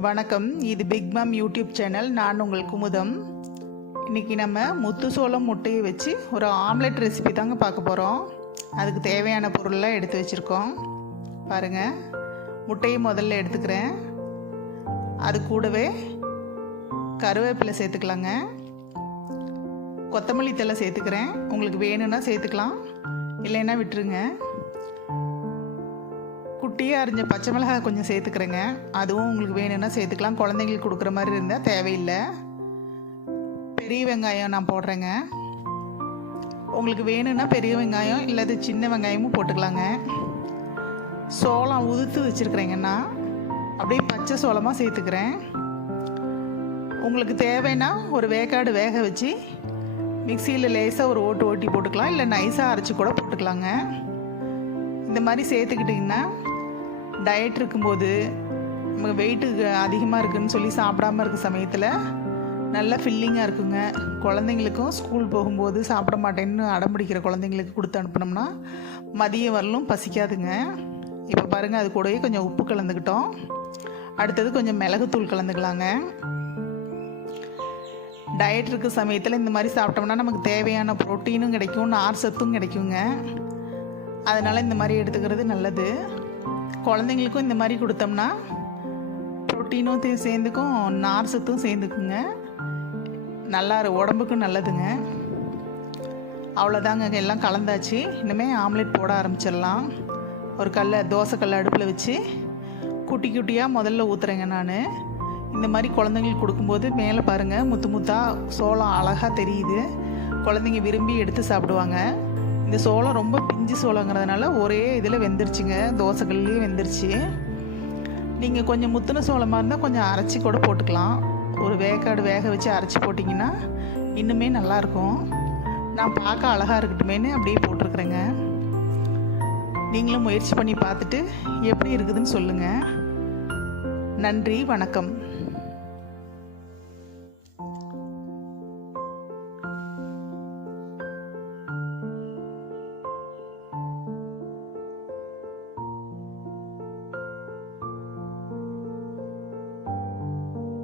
வணக்கம். இது big ma'am YouTube channel நான் உங்கள் குமுதம். இன்றைக்கி நம்ம முத்து சோளம் முட்டையை வச்சு ஒரு ஆம்லெட் ரெசிபி தாங்க பார்க்க போகிறோம் அதுக்கு தேவையான பொருள்லாம் எடுத்து வச்சுருக்கோம். பாருங்கள் முட்டையை முதல்ல எடுத்துக்கிறேன். அது கூடவே கருவேப்பிலை சேர்த்துக்கலாங்க. கொத்தமல்லி தழை சேர்த்துக்கிறேன். உங்களுக்கு வேணும்னா சேர்த்துக்கலாம். இல்லைன்னா விட்டுருங்க. குட்டியாக அரிஞ்ச பச்சை மிளகாய் கொஞ்சம் சேர்த்துக்கிறேங்க. அதுவும் உங்களுக்கு வேணும்னா சேர்த்துக்கலாம். குழந்தைங்களுக்கு கொடுக்குற மாதிரி இருந்தால் தேவையில்லை. பெரிய வெங்காயம் நான் போடுறேங்க. உங்களுக்கு வேணும்னா பெரிய வெங்காயம் இல்லாத சின்ன வெங்காயமும் போட்டுக்கலாங்க. சோளம் உதுத்து வச்சுருக்குறேங்கண்ணா அப்படியே பச்சை சோளமாக சேர்த்துக்கிறேன். உங்களுக்கு தேவைன்னா ஒரு வேக்காடு வேக வச்சு மிக்சியில் லேசாக ஒரு ஓட்டு ஓட்டி போட்டுக்கலாம். இல்லை நைஸாக அரைச்சி கூட போட்டுக்கலாங்க. இந்த மாதிரி சேர்த்துக்கிட்டிங்கன்னா டயட் இருக்கும்போது நம்ம வெயிட்டு அதிகமாக இருக்குன்னு சொல்லி சாப்பிடாம இருக்க சமயத்தில் நல்லா ஃபில்லிங்காக இருக்குங்க. குழந்தைங்களுக்கும் ஸ்கூல் போகும்போது சாப்பிட மாட்டேன்னு அடம் பிடிக்கிற குழந்தைங்களுக்கு கொடுத்து அனுப்பினோம்னா மதியம் வரலும் பசிக்காதுங்க. இப்போ பாருங்கள் அது கூடவே கொஞ்சம் உப்பு கலந்துக்கிட்டோம். அடுத்தது கொஞ்சம் மிளகுத்தூள் கலந்துக்கலாங்க. டயட் இருக்க சமயத்தில் இந்த மாதிரி சாப்பிட்டோம்னா நமக்கு தேவையான ப்ரோட்டீனும் கிடைக்கும் நார் சத்தும் கிடைக்குங்க. அதனால் இந்த மாதிரி எடுத்துக்கிறது நல்லது. குழந்தைங்களுக்கும் இந்த மாதிரி கொடுத்தோம்னா ப்ரோட்டீனும் சேர்ந்துக்கும் நார் சத்தும் சேர்ந்துக்குங்க. நல்லா உடம்புக்கும் நல்லதுங்க. அவ்வளோதாங்க எல்லாம் கலந்தாச்சு. இனிமேல் ஆம்லெட் போட ஆரம்பிச்சிடலாம். ஒரு கல்லை தோசை அடுப்பில் வச்சு குட்டி குட்டியாக முதல்ல ஊற்றுறேங்க நான். இந்த மாதிரி குழந்தைங்களுக்கு கொடுக்கும்போது மேலே பாருங்கள் முத்து முத்தாக சோளம் அழகாக தெரியுது. குழந்தைங்க விரும்பி எடுத்து சாப்பிடுவாங்க. இந்த சோளம் ரொம்ப பிஞ்சு சோளங்கிறதுனால ஒரே இதில் வெந்துருச்சுங்க. தோசைகள்லேயும் வெந்துருச்சு. நீங்கள் கொஞ்சம் முத்துன சோளமாக இருந்தால் கொஞ்சம் அரைச்சி கூட போட்டுக்கலாம். ஒரு வேக்காடு வேக வச்சு அரைச்சி போட்டிங்கன்னா இன்னுமே நல்லாயிருக்கும் நான் பார்க்க அழகாக இருக்கட்டுமேன்னு அப்படியே போட்டிருக்குறேங்க. நீங்களும் முயற்சி பண்ணி பார்த்துட்டு எப்படி இருக்குதுன்னு சொல்லுங்கள் நன்றி வணக்கம்.